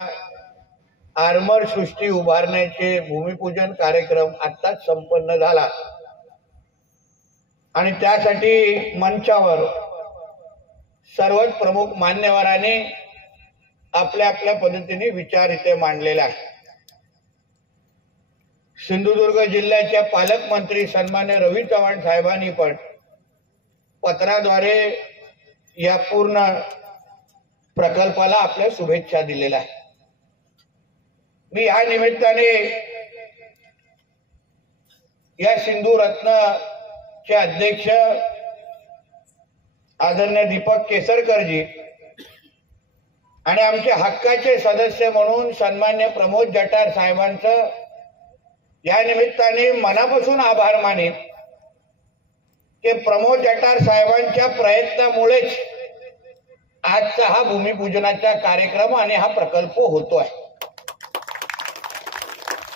Armour सृष्टी उभारण्याचे भूमिपूजन कार्यक्रम आत्ताच संपन्न झाला आणि त्यासाठी मंचावर सर्वच प्रमुख मान्यवरांनी आपल्या आपल्या पद्धतीने विचार इथे मांडलेला आहे। सिंधुदुर्ग जिल्ह्याच्या पालकमंत्री सन्मान्य रवी चव्हाण साहेबांनी पण पत्राद्वारे या पूर्ण प्रकल्पाला आपल्या शुभेच्छा दिलेल्या आहे। मी या निमित्ताने या सिंधू रत्नचे अध्यक्ष आदरणीय दीपक केसरकरजी आणि आमचे हक्काचे सदस्य म्हणून सन्मान्य प्रमोद जठार साहेबांचं या निमित्ताने मनापासून आभार मानेन की प्रमोद जठार साहेबांच्या प्रयत्नामुळेच आजचा हा भूमिपूजनाचा कार्यक्रम आणि हा प्रकल्प होतोय।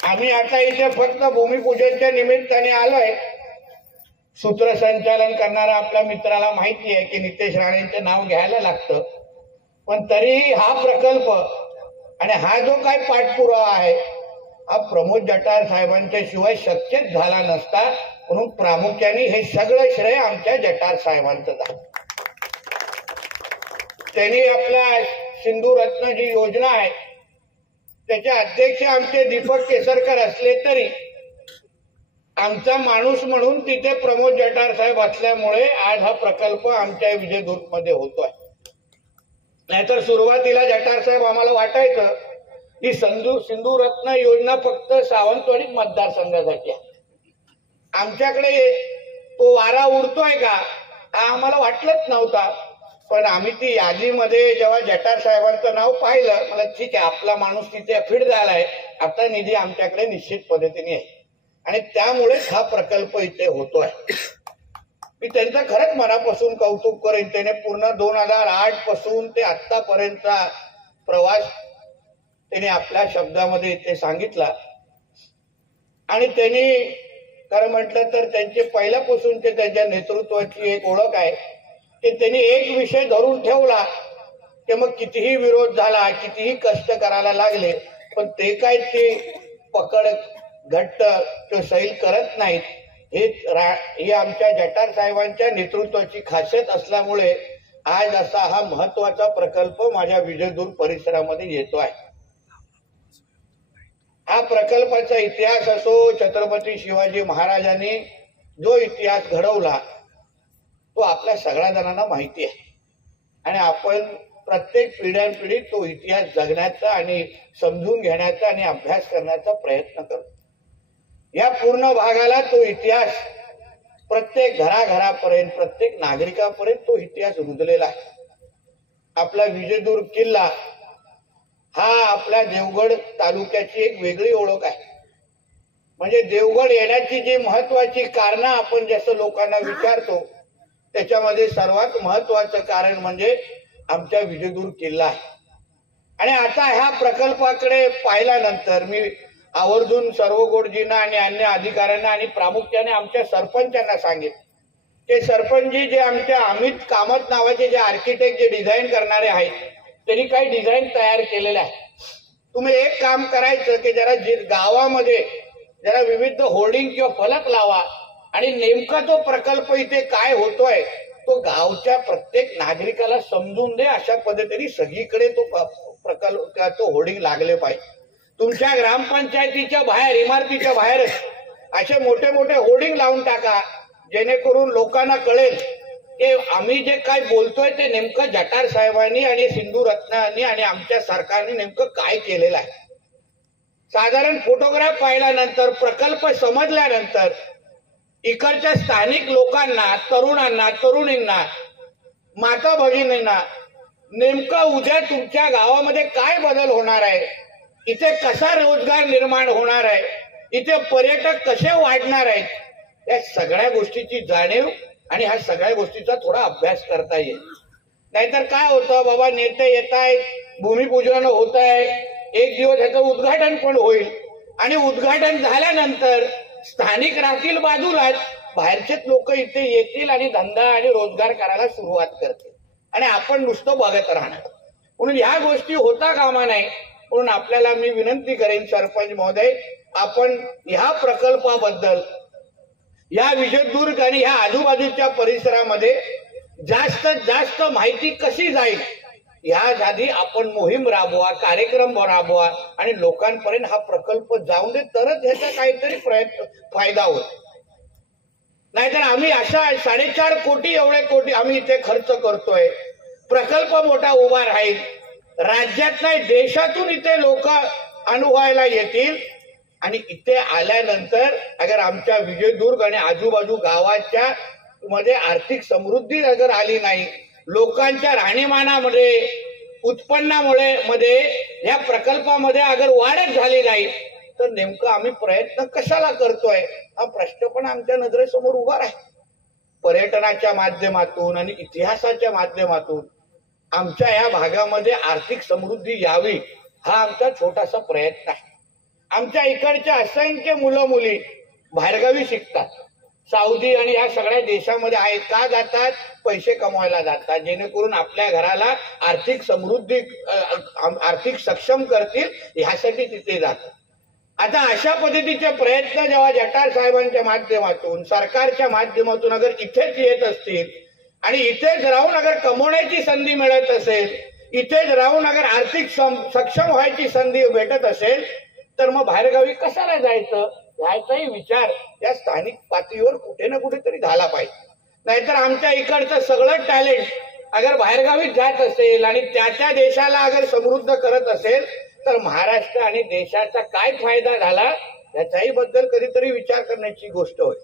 आम्ही आता इथे फक्त भूमिपूजनाच्या निमित्ताने आलोय। सूत्रसंचालन करणारा आपल्या मित्राला माहिती आहे की नितेश राणेंचे नाव घ्यायला लागतं, पण तरीही हा प्रकल्प आणि हा जो काय पाठपुरावा आहे हा प्रमोद जठार साहेबांच्या शिवाय शक्यच झाला नसता, म्हणून प्रामुख्याने हे सगळं श्रेय आमच्या जठार साहेबांचं झालं। त्यांनी आपल्या सिंधू रत्न जी योजना आहे त्याचे अध्यक्ष आमचे दीपक केसरकर असले तरी आमचा माणूस म्हणून तिथे प्रमोद जठार साहेब असल्यामुळे आज हा प्रकल्प आमच्या विजयदुर्गमध्ये होतोय। नाहीतर सुरुवातीला जठार साहेब आम्हाला वाटायचं की सिंधू रत्न योजना फक्त सावंतवाडी मतदारसंघासाठी आहे, आमच्याकडे तो वारा उडतोय का हा आम्हाला वाटलंच नव्हता। पण आम्ही ती यादीमध्ये जेव्हा जठार साहेबांचं नाव पाहिलं, मला ठीक आहे आपला माणूस तिथे फिट झालाय, आता निधी आमच्याकडे निश्चित पद्धतीने आहे आणि त्यामुळेच हा प्रकल्प इथे होतोय। मी त्यांचं खरंच मनापासून कौतुक करेन। त्याने पूर्ण 2008 पासून ते आतापर्यंतचा प्रवास त्याने आपल्या शब्दामध्ये इथे सांगितला आणि त्यांनी खरं म्हटलं तर त्यांचे पहिल्यापासूनचे त्यांच्या नेतृत्वाची एक ओळख आहे की त्यांनी एक विषय धरून ठेवला की मग कितीही विरोध झाला, कितीही कष्ट करायला लागले, पण ते काय ते पकड घट्ट सैल करत नाहीत। हे आमच्या जठार साहेबांच्या नेतृत्वाची खासियत असल्यामुळे आज असा हा महत्वाचा प्रकल्प माझ्या विजयदुर्ग परिसरामध्ये येतोय। हा प्रकल्पाचा इतिहास असो, छत्रपती शिवाजी महाराजांनी जो इतिहास घडवला तो आपल्या सगळ्या जणांना माहिती आहे आणि आपण प्रत्येक पिढ्यानपिढी तो इतिहास जगण्याचा आणि समजून घेण्याचा आणि अभ्यास करण्याचा प्रयत्न करतो। या पूर्ण भागाला तो इतिहास प्रत्येक घराघरापर्यंत, प्रत्येक नागरिकापर्यंत तो इतिहास रुजलेला आहे। आपला विजयदुर्ग किल्ला हा आपल्या देवगड तालुक्याची एक वेगळी ओळख आहे। म्हणजे देवगड येण्याची जी महत्वाची कारण आपण जसं लोकांना विचारतो त्याच्यामध्ये सर्वात महत्वाचं कारण म्हणजे आमच्या विजयदुर्ग किल्ला आहे। आणि आता ह्या प्रकल्पाकडे पाहिल्यानंतर मी आवर्जून सर्व गोडजींना आणि अन्य अधिकाऱ्यांना आणि प्रामुख्याने आमच्या सरपंचांना सांगेन ते सरपंचजी जे आमच्या अमित कामत नावाचे जे आर्किटेक्ट जे डिझाईन करणारे आहेत त्यांनी काही डिझाईन तयार केलेले आहे। तुम्ही एक काम करायचं की जरा गावामध्ये जरा विविध होर्डिंग किंवा फलक लावा आणि नेमका तो प्रकल्प इथे काय होतोय तो गावच्या प्रत्येक नागरिकाला समजून दे, अशा पद्धतीने सगळीकडे तो प्रकल्प तो होर्डिंग लागले पाहिजे। तुमच्या ग्रामपंचायतीच्या बाहेर, इमारतीच्या बाहेरच असे मोठे मोठे होर्डिंग लावून टाका, जेणेकरून लोकांना कळेल की आम्ही जे काय बोलतोय ते नेमकं जठार साहेबांनी आणि सिंधू रत्नांनी आणि आमच्या सरकारने नेमकं काय केलेलं आहे। साधारण फोटोग्राफ पाहिल्यानंतर, प्रकल्प समजल्यानंतर इकडच्या स्थानिक लोकांना, तरुणांना, तरुणींना, माता भगिनींना नेमकं उद्या तुमच्या गावामध्ये काय बदल होणार आहे, इथे कसा रोजगार निर्माण होणार आहे, इथे पर्यटक कसे वाढणार आहेत, या सगळ्या गोष्टीची जाणीव आणि ह्या सगळ्या गोष्टीचा थोडा अभ्यास करता येईल। नाहीतर काय होतं, बाबा नेते येत आहेत, भूमिपूजन होत आहे, एक दिवस ह्याचं उद्घाटन पण होईल आणि उद्घाटन झाल्यानंतर स्थानिक राहतील बाजूलाच, बाहेरचेच लोक इथे येतील आणि धंदा आणि रोजगार करायला सुरुवात करतील आणि आपण नुसतं बघत राहणार। म्हणून ह्या गोष्टी होता कामा नाही। म्हणून आपल्याला मी विनंती करेन सरपंच महोदय, आपण ह्या प्रकल्पाबद्दल या विजयदुर्ग आणि ह्या आजूबाजूच्या परिसरामध्ये जास्तीत जास्त माहिती कशी जाईल ह्यासाठी आपण मोहीम राबवा, कार्यक्रम राबवा आणि लोकांपर्यंत हा प्रकल्प जाऊन दे, तरच ह्याचा काहीतरी फायदा होईल. नाहीतर आम्ही अशा 4.5 कोटी एवढे कोटी आम्ही इथे खर्च करतोय, प्रकल्प मोठा उभा राहील, राज्यात नाही देशातून इथे लोक अनुभवायला येतील आणि इथे आल्यानंतर अगर आमच्या विजयदुर्ग आणि आजूबाजू गावाच्या मध्ये आर्थिक समृद्धी अगर आली नाही, लोकांच्या राहणीमानामध्ये उत्पन्नामुळे मध्ये या प्रकल्पामध्ये अगर वाढच झाली नाही तर नेमकं आम्ही प्रयत्न कशाला करतोय हा प्रश्न पण आमच्या नजरेसमोर उभा आहे. पर्यटनाच्या माध्यमातून आणि इतिहासाच्या माध्यमातून आमच्या या भागामध्ये आर्थिक समृद्धी यावी हा आमचा छोटासा प्रयत्न आहे. आमच्या इकडच्या असंख्य मुलं मुली बाहेरगावी शिकतात, सौदी आणि या सगळ्या देशामध्ये आहेत. का जातात? पैसे कमवायला जातात, जेणेकरून आपल्या घराला आर्थिक समृद्धी आर्थिक सक्षम करतील ह्यासाठी तिथे जातात. आता अशा पद्धतीचे प्रयत्न जेव्हा जठार साहेबांच्या माध्यमातून सरकारच्या माध्यमातून अगर इथेच येत असतील आणि इथेच राहून अगर कमवण्याची संधी मिळत असेल, इथेच राहून अगर आर्थिक सक्षम व्हायची संधी भेटत असेल तर मग बाहेरगावी कशाला जायचं ह्याचाही विचार या स्थानिक पातळीवर कुठे ना कुठेतरी झाला पाहिजे. नाहीतर आमच्या इकडचं सगळं टॅलेंट अगर बाहेरगावी जात असेल आणि त्या देशाला अगर समृद्ध करत असेल तर महाराष्ट्र आणि देशाचा काय फायदा झाला याच्याही बद्दल कधीतरी विचार करण्याची गोष्ट होय.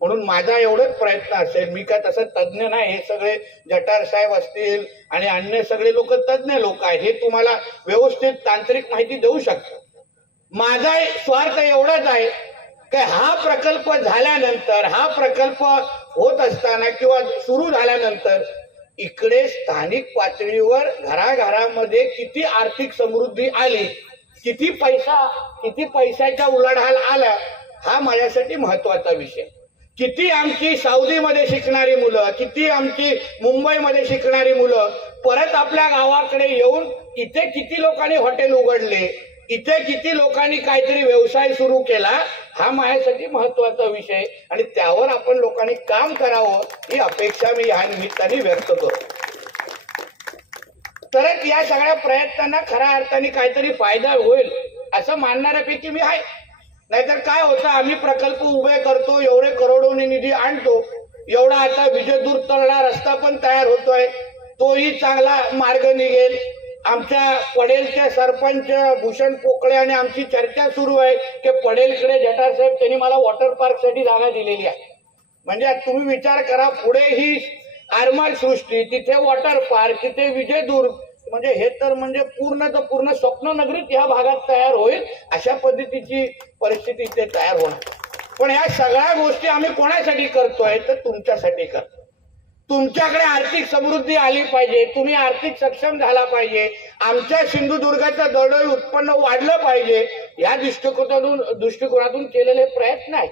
म्हणून माझा एवढंच प्रयत्न असेल, मी काय तसं तज्ज्ञ नाही, हे सगळे जठार साहेब असतील आणि अन्य सगळे लोक तज्ज्ञ लोक आहेत, हे तुम्हाला व्यवस्थित तांत्रिक माहिती देऊ शकतात. माझा स्वार्थ एवढाच आहे की हा प्रकल्प झाल्यानंतर, हा प्रकल्प होत असताना किंवा सुरू झाल्यानंतर इकडे स्थानिक पातळीवर घराघरामध्ये किती आर्थिक समृद्धी आली, किती पैशाच्या उलाढाल आला हा माझ्यासाठी महत्वाचा विषय. किती आमची सौदीमध्ये शिकणारी मुलं, किती आमची मुंबईमध्ये शिकणारी मुलं परत आपल्या गावाकडे येऊन इथे किती लोकांनी हॉटेल उघडले, इथे किती लोकांनी काहीतरी व्यवसाय सुरू केला हा माझ्यासाठी महत्वाचा विषय आणि त्यावर आपण लोकांनी काम करावं ही अपेक्षा मी या निमित्ताने व्यक्त करतो. तरच या सगळ्या प्रयत्नांना खऱ्या अर्थाने काहीतरी फायदा होईल असं मानणाऱ्यापैकी मी आहे. नाहीतर काय होतं, आम्ही प्रकल्प उभे करतो, एवढे करोडोनी निधी आणतो, एवढा आता विजयदुर्ग तळा रस्ता पण तयार होतोय, तोही चांगला मार्ग निघेल. आमच्या पडेलच्या सरपंच भूषण पोकळे आणि आमची चर्चा सुरू आहे की पडेलकडे जठार साहेब त्यांनी मला वॉटर पार्क साठी जागा दिलेली आहे. म्हणजे तुम्ही विचार करा, पुढे ही आरमार सृष्टी, तिथे वॉटर पार्क, तिथे विजयदुर्ग, म्हणजे हे तर म्हणजे पूर्ण स्वप्न नगरीत या भागात तयार होईल अशा पद्धतीची परिस्थिती इथे तयार होणार. पण ह्या सगळ्या गोष्टी आम्ही कोणासाठी करतोय तर तुमच्यासाठी करतो. तुमच्याकडे आर्थिक समृद्धी आली पाहिजे, तुम्ही आर्थिक सक्षम झाला पाहिजे, आमच्या सिंधुदुर्गाचं दरडोई उत्पन्न वाढलं पाहिजे या दृष्टिकोनातून केलेले प्रयत्न आहेत.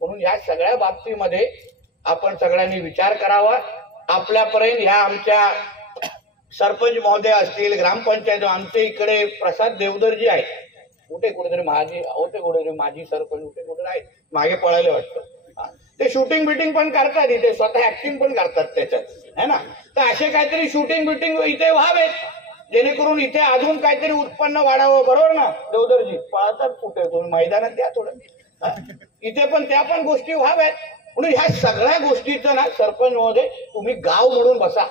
म्हणून या सगळ्या बाबतीमध्ये आपण सगळ्यांनी विचार करावा. आपल्यापर्यंत ह्या आमच्या सरपंच महोदय असतील, ग्रामपंचायत, आमच्या इकडे प्रसाद देवदरजी आहेत, कुठेतरी माजी सरपंच कुठे आहेत, मागे पळायला वाटतं, ते शूटिंग बिटिंग पण करतात इथे, स्वतः ऍक्टिंग पण करतात त्याच्यात, है ना. तर असे काहीतरी शूटिंग बिटिंग इथे व्हावेत जेणेकरून इथे अजून काहीतरी उत्पन्न वाढावं. बरोबर ना देवदरजी? पळतात कुठे, तुम्ही मैदानात या थोडं, इथे पण त्या पण गोष्टी व्हाव्यात. म्हणून ह्या सगळ्या गोष्टीचं ना सरपंच महोदय तुम्ही गाव म्हणून बसा.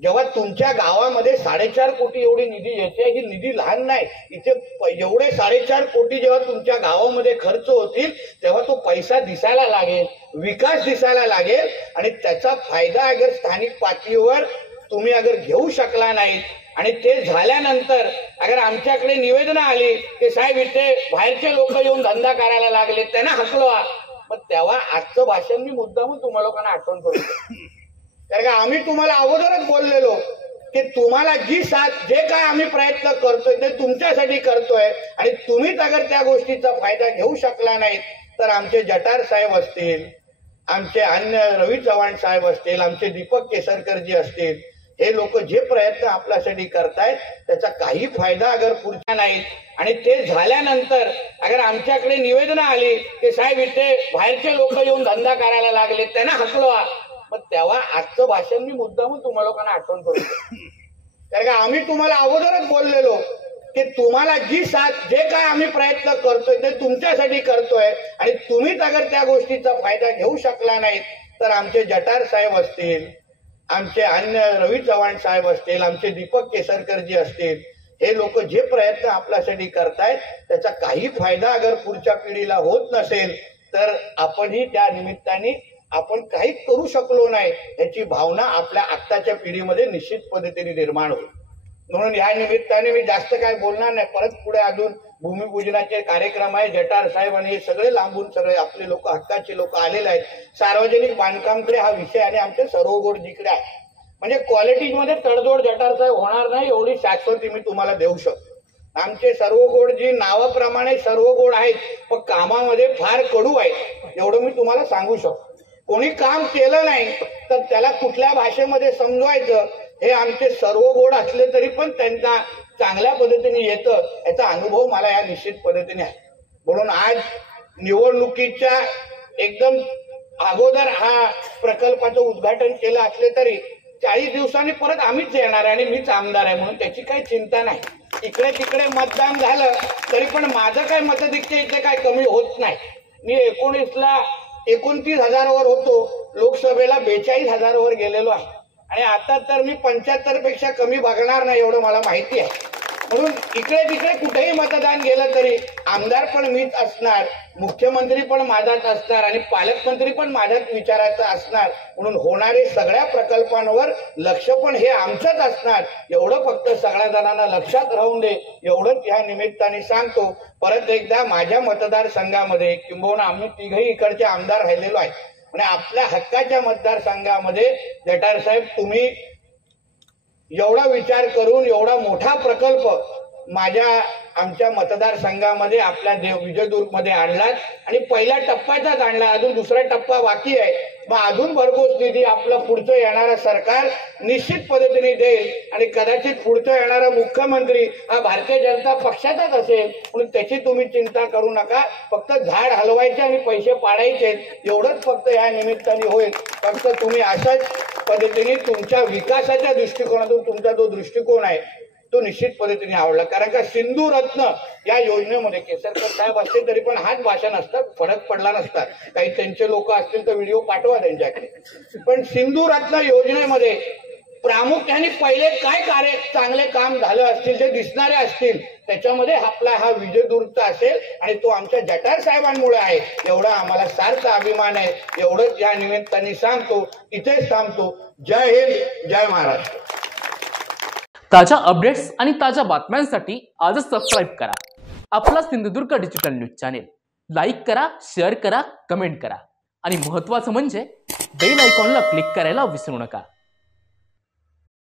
जेव्हा तुमच्या गावामध्ये 4.5 कोटी एवढी निधी येते, ही निधी लहान नाही. इथे एवढे 4.5 कोटी जेव्हा तुमच्या गावामध्ये खर्च होतील तेव्हा तो पैसा दिसायला लागेल, विकास दिसायला लागेल आणि त्याचा फायदा अगर स्थानिक पातळीवर तुम्ही अगर घेऊ शकला नाही आणि ते झाल्यानंतर अगर आमच्याकडे निवेदनं आली की साहेब इथे बाहेरचे लोक येऊन धंदा करायला लागले, त्यांना हकलवा, मग तेव्हा आजचं भाषण मी मुद्दामून तुम्हा लोकांना आठवण करू. कारण का आम्ही तुम्हाला अगोदरच बोललेलो की तुम्हाला जी साथ जे काय आम्ही प्रयत्न करतोय ते तुमच्यासाठी करतोय आणि तुम्हीच अगर त्या गोष्टीचा फायदा घेऊ शकला नाही तर आमचे जठार साहेब असतील, आमचे अन्य रवी चव्हाण साहेब असतील, आमचे दीपक केसरकरजी असतील, हे लोक जे प्रयत्न आपल्यासाठी करतायत त्याचा काही फायदा अगर पुढच्या नाही, आणि ते झाल्यानंतर अगर आमच्याकडे निवेदन आली की साहेब इथे बाहेरचे लोक येऊन धंदा करायला लागले त्यांना हकलवा, मग तेव्हा आजचं भाषण मी मुद्दामून तुम्हाला लोकांना आठवण करू, कारण का आम्ही तुम्हाला अगोदरच बोललेलो की तुम्हाला जी साथ जे काय आम्ही प्रयत्न करतोय ते तुमच्यासाठी करतोय, आणि तुम्हीच अगर त्या गोष्टीचा फायदा घेऊ शकला नाहीत तर आमचे जटार साहेब असतील, आमचे अन्य रवी चव्हाण साहेब असतील, आमचे दीपक केसरकरजी असतील, हे लोक जे प्रयत्न आपल्यासाठी करतायत त्याचा काही फायदा अगर पुढच्या पिढीला होत नसेल तर आपणही त्या निमित्ताने आपण काहीच करू शकलो नाही याची भावना आपल्या आत्ताच्या पिढीमध्ये निश्चित पद्धतीने निर्माण होईल. म्हणून या निमित्ताने मी जास्त काय बोलणार नाही. परत पुढे अजून भूमिपूजनाचे कार्यक्रम आहे, जटार साहेब आणि हे सगळे लांबून सगळे आपले लोक हक्काचे लोक आलेले आहेत. सार्वजनिक बांधकामकडे हा विषय आणि आमचे सर्व गोड जिकडे आहे, म्हणजे क्वालिटीमध्ये तडजोड जटार साहेब होणार नाही एवढी शाश्वती मी तुम्हाला देऊ शकतो. आमचे सर्व गोड जी नावाप्रमाणे सर्व गोड आहेत पण कामामध्ये फार कडू आहेत एवढं मी तुम्हाला सांगू शकतो. कोणी काम केलं नाही तर त्याला कुठल्या भाषेमध्ये समजवायचं हे आमचे सर्व गोड असले तरी पण त्यांना चांगल्या पद्धतीने येतं याचा अनुभव मला या निश्चित पद्धतीने आहे. म्हणून आज निवडणुकीच्या एकदम अगोदर हा प्रकल्पाचं उद्घाटन केलं असले तरी 40 दिवसांनी परत आम्हीच येणार आणि मीच आमदार आहे म्हणून त्याची काही चिंता नाही. इकडे तिकडे मतदान झालं तरी पण माझं काय मतधिक्य इथे काय कमी होत नाही. मी 29,000 वर होतो, लोकसभेला 42,000 वर गेलेलो आहे आणि आता तर मी 75 पेक्षा कमी बघणार नाही एवढं मला माहिती आहे. म्हणून इकडे तिकडे कुठेही मतदान गेलं तरी आमदार पण मीच असणार, मुख्यमंत्री पण माझाच असणार आणि पालकमंत्री पण माझ्याच विचाराचा असणार. म्हणून होणारे सगळ्या प्रकल्पांवर लक्ष पण हे आमचंच असणार एवढं फक्त सगळ्या जणांना लक्षात राहून दे एवढंच ह्या निमित्ताने सांगतो. परत एकदा माझ्या मतदारसंघामध्ये किंबहुना आम्ही तिघही इकडचे आमदार राहिलेलो आहे आणि आपल्या हक्काच्या मतदारसंघामध्ये जटार साहेब तुम्ही एवढा विचार करून एवढा मोठा प्रकल्प आमच्या मतदारसंघामध्ये आपल्या विजयदुर्गमध्ये आणलात आणि पहिल्या टप्प्याचाच आणला, अजून दुसरा टप्पा बाकी आहे. मग अजून भरघोस निधी आपलं पुढचं येणारं सरकार निश्चित पद्धतीने देईल आणि कदाचित पुढचं येणारा मुख्यमंत्री हा भारतीय जनता पक्षाचाच असेल म्हणून त्याची तुम्ही चिंता करू नका. फक्त झाड हलवायचे आणि पैसे पाडायचे एवढंच फक्त या निमित्ताने होईल. फक्त तुम्ही अशाच पद्धतीने तुमच्या विकासाच्या दृष्टिकोनातून तुमचा जो दृष्टिकोन आहे तो निश्चित पद्धतीने आवडला. कारण का सिंधू रत्न या योजनेमध्ये केसरकर साहेब असते तरी पण हाच भाषा नसतात, फरक पडला नसतात. काही त्यांचे लोक असतील तर व्हिडिओ पाठवा त्यांच्याकडे. पण सिंधू रत्न योजनेमध्ये प्रामुख्याने पहिले काय चांगले काम झालं असतील जे दिसणारे असतील त्याच्यामध्ये आपला हा विजयदुर्गचा असेल आणि तो आमच्या जटार साहेबांमुळे आहे एवढा आम्हाला सारखा अभिमान आहे. एवढंच या निमित्ताने सांगतो, इथेच थांबतो. जय हिंद, जय महाराष्ट्र. ताज्या अपडेट्स आणि ताज्या बातम्यांसाठी आजच सबस्क्राईब करा आपला Sindhudurg digital news channel. Like करा, शेअर करा, कमेंट करा आणि महत्त्वाचं म्हणजे बेल आयकॉनला क्लिक करायला विसरू नका.